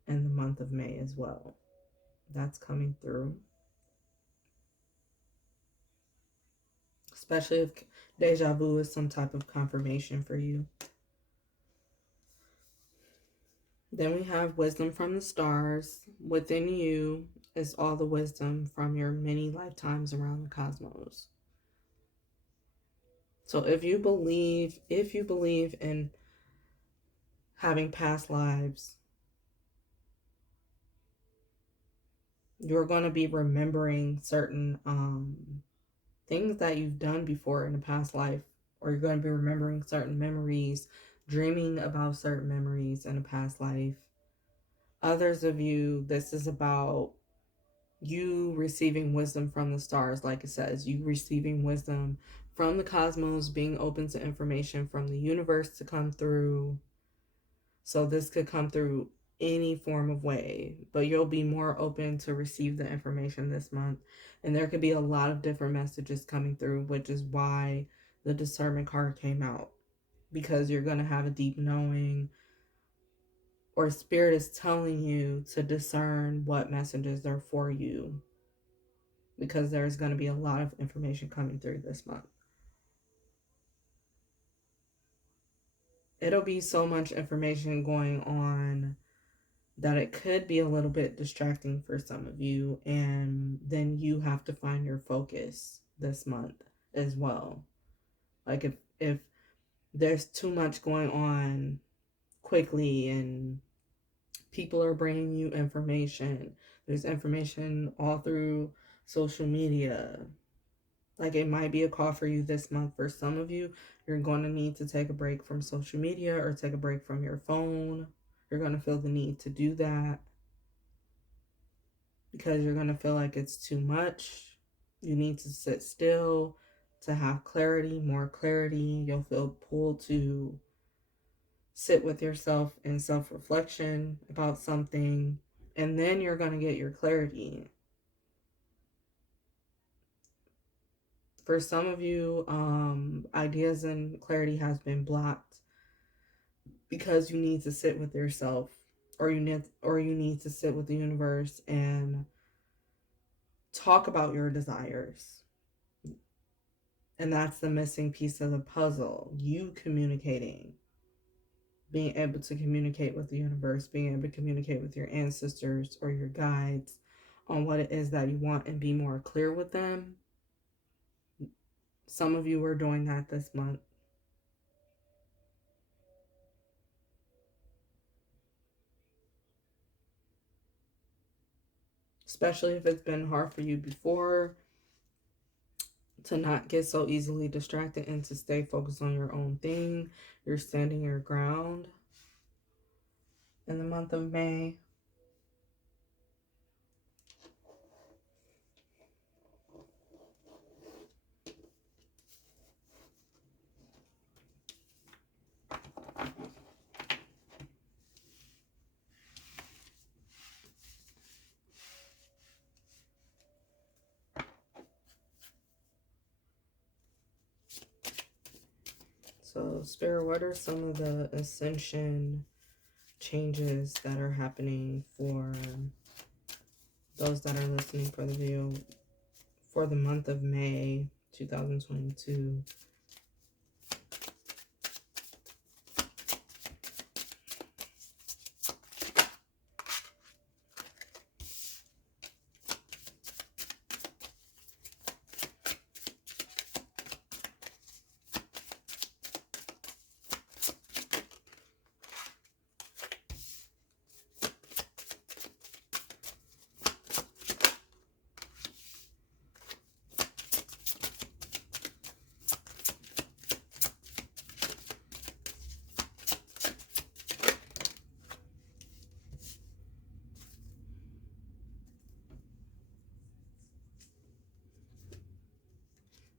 in the month of May as well. That's coming through. Especially if deja vu is some type of confirmation for you. Then we have wisdom from the stars. Within you is all the wisdom from your many lifetimes around the cosmos. So if you believe in having past lives, you're going to be remembering certain things that you've done before in a past life, or you're going to be remembering certain memories, dreaming about certain memories in a past life. Others of you, this is about you receiving wisdom from the stars, like it says, you receiving wisdom from the cosmos, being open to information from the universe to come through. So this could come through any form of way, but you'll be more open to receive the information this month. And there could be a lot of different messages coming through, which is why the discernment card came out, because you're going to have a deep knowing, or spirit is telling you to discern what messages are for you, because there's going to be a lot of information coming through this month. It'll be so much information going on that it could be a little bit distracting for some of you, and then you have to find your focus this month as well. Like if there's too much going on quickly and people are bringing you information, there's information all through social media. Like it might be a call for you this month. For some of you, you're going to need to take a break from social media or take a break from your phone. You're going to feel the need to do that because you're going to feel like it's too much. You need to sit still to have clarity, more clarity. You'll feel pulled to sit with yourself in self-reflection about something, and then you're going to get your clarity. For some of you, ideas and clarity has been blocked because you need to sit with yourself, or you need to sit with the universe and talk about your desires. And that's the missing piece of the puzzle. You communicating. being able to communicate with the universe, being able to communicate with your ancestors or your guides on what it is that you want and be more clear with them. Some of you are doing that this month. Especially if it's been hard for you before to not get so easily distracted and to stay focused on your own thing. You're standing your ground in the month of May. So, Spirit, what are some of the ascension changes that are happening for those that are listening for the video for the month of May 2022?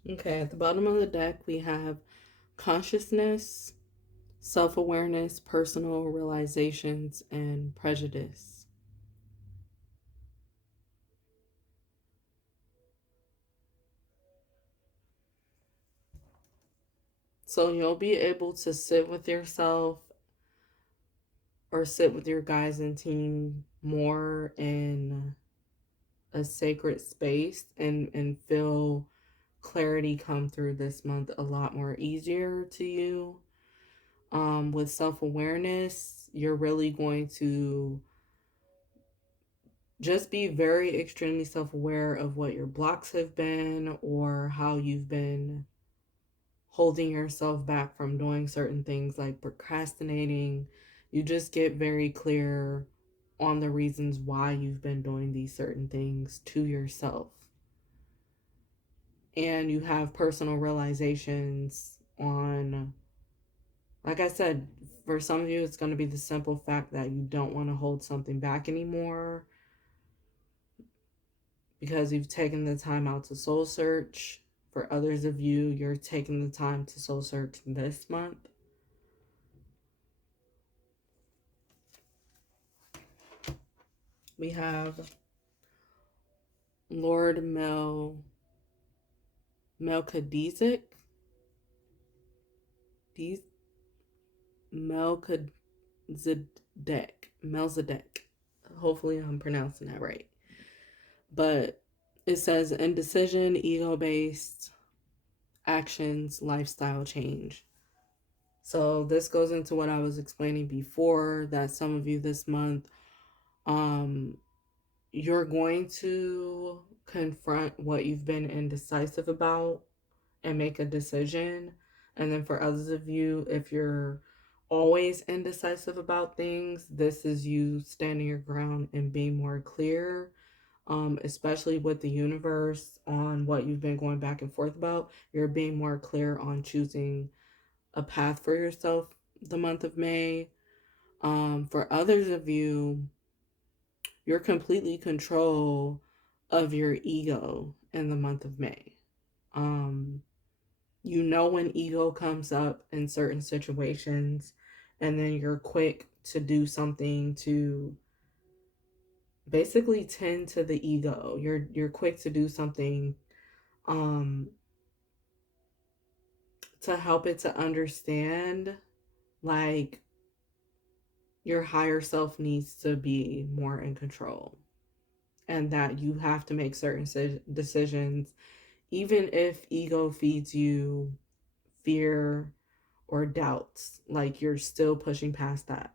Okay, at the bottom of the deck, we have consciousness, self-awareness, personal realizations, and prejudice. So you'll be able to sit with yourself or sit with your guys and team more in a sacred space and feel clarity come through this month a lot more easier to you. With self-awareness, you're really going to just be very extremely self-aware of what your blocks have been or how you've been holding yourself back from doing certain things like procrastinating. You just get very clear on the reasons why you've been doing these certain things to yourself. And you have personal realizations on, like I said, for some of you, it's going to be the simple fact that you don't want to hold something back anymore because you've taken the time out to soul search. For others of you, you're taking the time to soul search this month. We have Lord Melchizedek. Melchizedek. Hopefully I'm pronouncing that right. But it says indecision, ego-based actions, lifestyle change. So this goes into what I was explaining before, that some of you this month, you're going to confront what you've been indecisive about and make a decision. And then for others of you, if you're always indecisive about things, this is you standing your ground and being more clear, especially with the universe on what you've been going back and forth about. You're being more clear on choosing a path for yourself the month of May. For others of you, you're completely control of your ego in the month of May. You know when ego comes up in certain situations, and then you're quick to do something to basically tend to the ego. You're quick to do something um to help it to understand, like, your higher self needs to be more in control and that you have to make certain decisions even if ego feeds you fear or doubts. Like you're still pushing past that.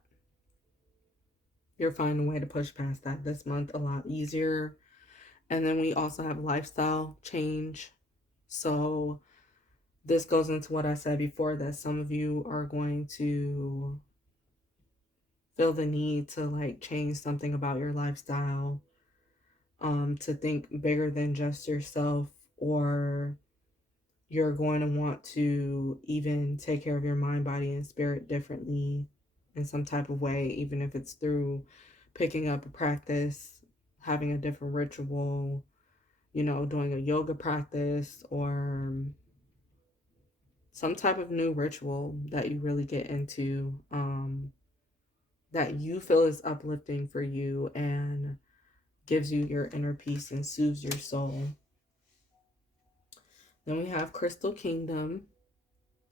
You're finding a way to push past that this month a lot easier. And then we also have lifestyle change. So this goes into what I said before, that some of you are going to feel the need to like change something about your lifestyle, to think bigger than just yourself, or you're going to want to even take care of your mind, body, and spirit differently in some type of way, even if it's through picking up a practice, having a different ritual, doing a yoga practice, or some type of new ritual that you really get into, that you feel is uplifting for you and gives you your inner peace and soothes your soul. Then we have Crystal Kingdom,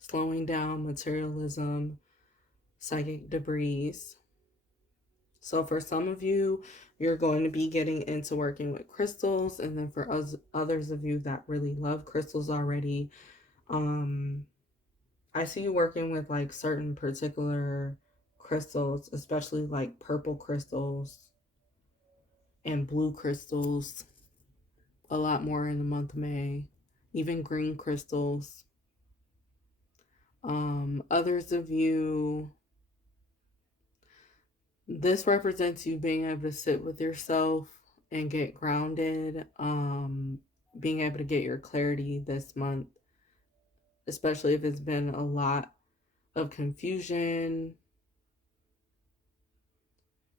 slowing down materialism, psychic debris. So for some of you, you're going to be getting into working with crystals, and then for us, others of you that really love crystals already, I see you working with like certain particular crystals, especially like purple crystals and blue crystals, a lot more in the month of May, even green crystals. Others of you, this represents you being able to sit with yourself and get grounded, being able to get your clarity this month, especially if it's been a lot of confusion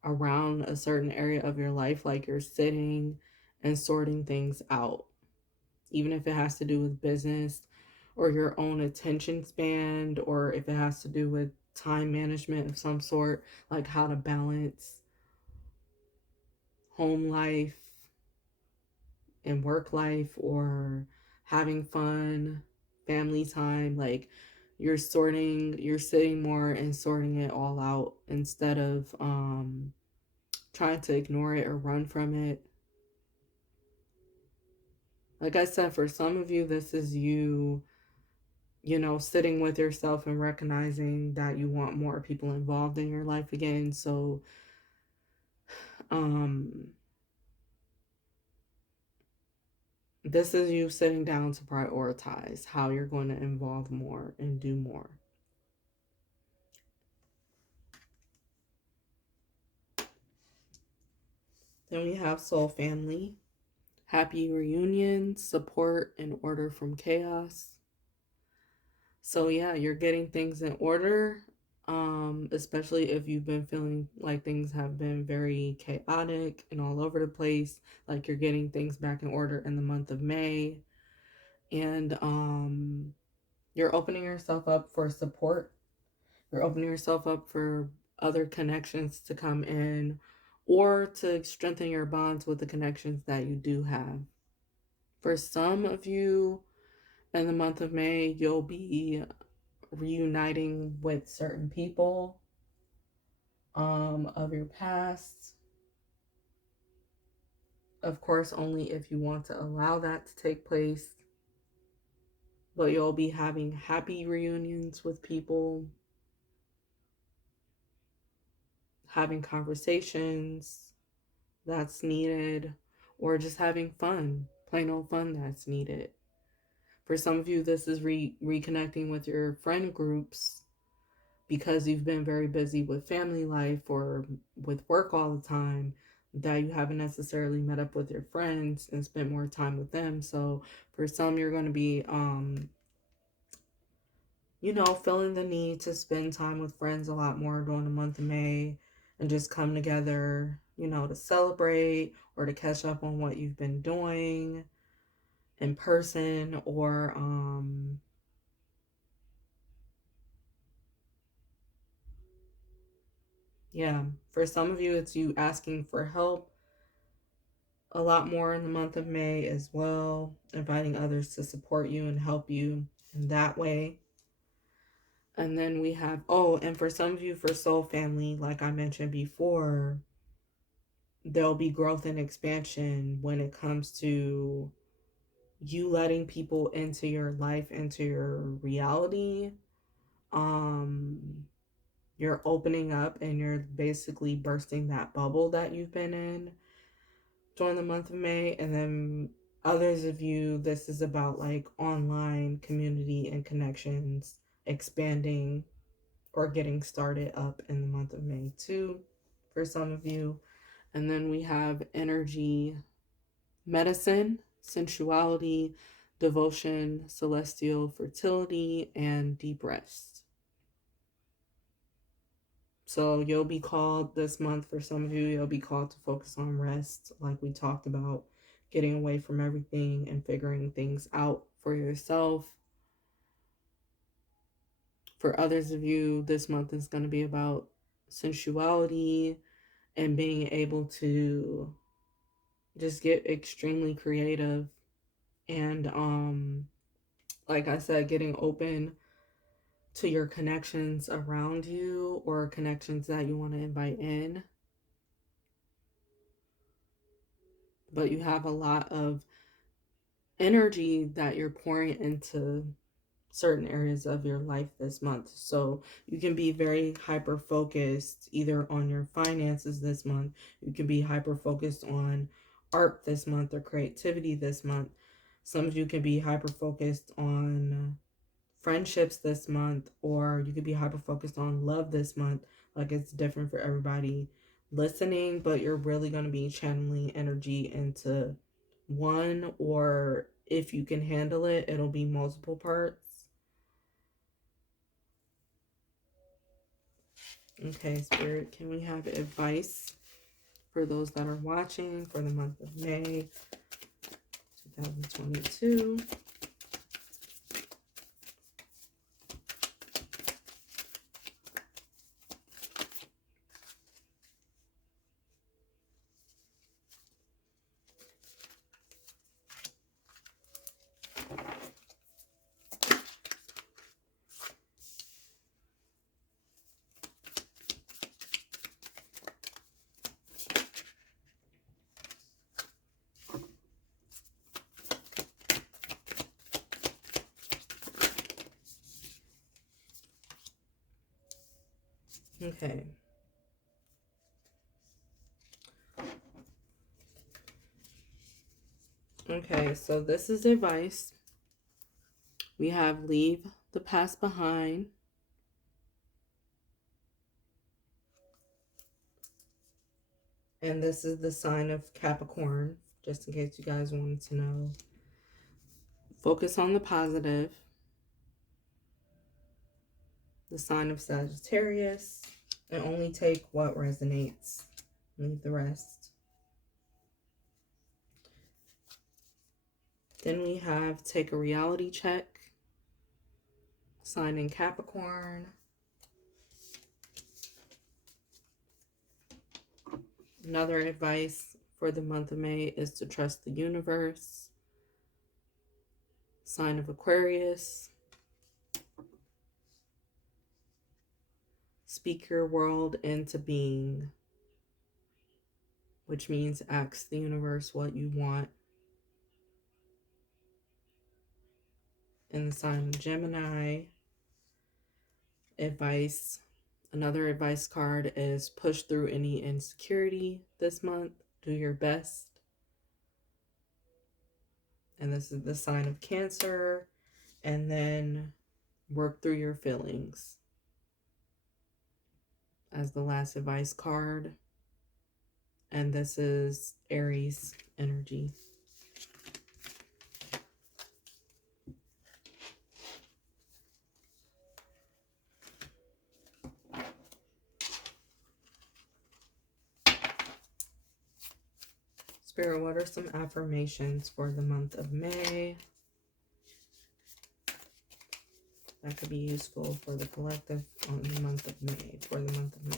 around a certain area of your life, like you're sitting and sorting things out, even if it has to do with business or your own attention span, or if it has to do with time management of some sort, like how to balance home life and work life, or having fun, family time. Like you're sitting more and sorting it all out instead of trying to ignore it or run from it. Like I said, for some of you, this is you, sitting with yourself and recognizing that you want more people involved in your life again. So, um, this is you sitting down to prioritize how you're going to involve more and do more. Then we have Soul Family, happy reunion, support, and order from chaos. So yeah, you're getting things in order, especially if you've been feeling like things have been very chaotic and all over the place. Like you're getting things back in order in the month of May, and you're opening yourself up for support. You're opening yourself up for other connections to come in, or to strengthen your bonds with the connections that you do have. For some of you, in the month of May, you'll be reuniting with certain people of your past. Of course, only if you want to allow that to take place. But you'll be having happy reunions with people, having conversations that's needed, or just having fun, plain old fun that's needed. For some of you, this is reconnecting with your friend groups because you've been very busy with family life or with work all the time, that you haven't necessarily met up with your friends and spent more time with them. So for some, you're going to be, feeling the need to spend time with friends a lot more during the month of May and just come together, to celebrate or to catch up on what you've been doing in person, or, yeah, for some of you, it's you asking for help a lot more in the month of May as well, inviting others to support you and help you in that way. And then we have, and for some of you, for Soul Family, like I mentioned before, there'll be growth and expansion when it comes to you letting people into your life, into your reality, you're opening up and you're basically bursting that bubble that you've been in during the month of May. And then others of you, this is about like online community and connections expanding or getting started up in the month of May too, for some of you. And then we have energy, medicine, sensuality, devotion, celestial fertility, and deep rest. So you'll be called this month, for some of you, you'll be called to focus on rest, like we talked about, getting away from everything and figuring things out for yourself. For others of you, this month is going to be about sensuality and being able to just get extremely creative and like I said, getting open to your connections around you or connections that you want to invite in. But you have a lot of energy that you're pouring into certain areas of your life this month. So you can be very hyper focused either on your finances this month. You can be hyper focused on art this month or creativity this month. Some of you can be hyper focused on friendships this month, or you could be hyper focused on love this month. Like, it's different for everybody listening, but you're really going to be channeling energy into one, or if you can handle it, it'll be multiple parts. Okay, Spirit, can we have advice for those that are watching for the month of May 2022? Okay. Okay, so this is advice. We have leave the past behind. And this is the sign of Capricorn, just in case you guys wanted to know. Focus on the positive. The sign of Sagittarius. And only take what resonates. Leave the rest. Then we have take a reality check. Sign in Capricorn. Another advice for the month of May is to trust the universe. Sign of Aquarius. Speak your world into being, which means ask the universe what you want. In the sign of Gemini, advice. Another advice card is push through any insecurity this month. Do your best. And this is the sign of Cancer. And then work through your feelings as the last advice card. And this is Aries energy. Spirit, what are some affirmations for the month of May that could be useful for the collective on the month of May, for the month of May?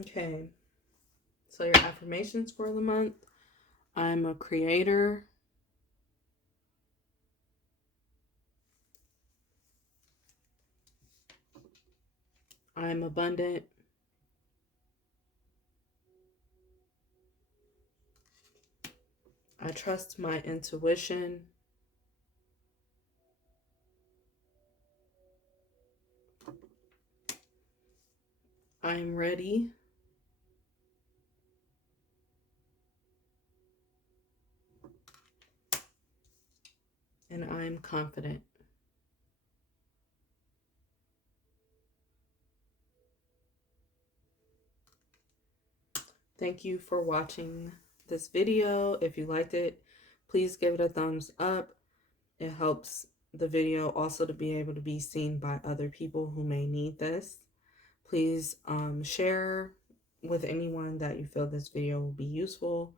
Okay, so your affirmations for the month: I'm a creator. I'm abundant. I trust my intuition. I'm ready. And I'm confident. Thank you for watching this video. If you liked it, please give it a thumbs up. It helps the video also to be able to be seen by other people who may need this. Please share with anyone that you feel this video will be useful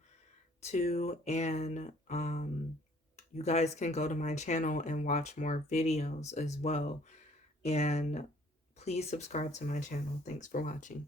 to. And you guys can go to my channel and watch more videos as well. And please subscribe to my channel. Thanks for watching.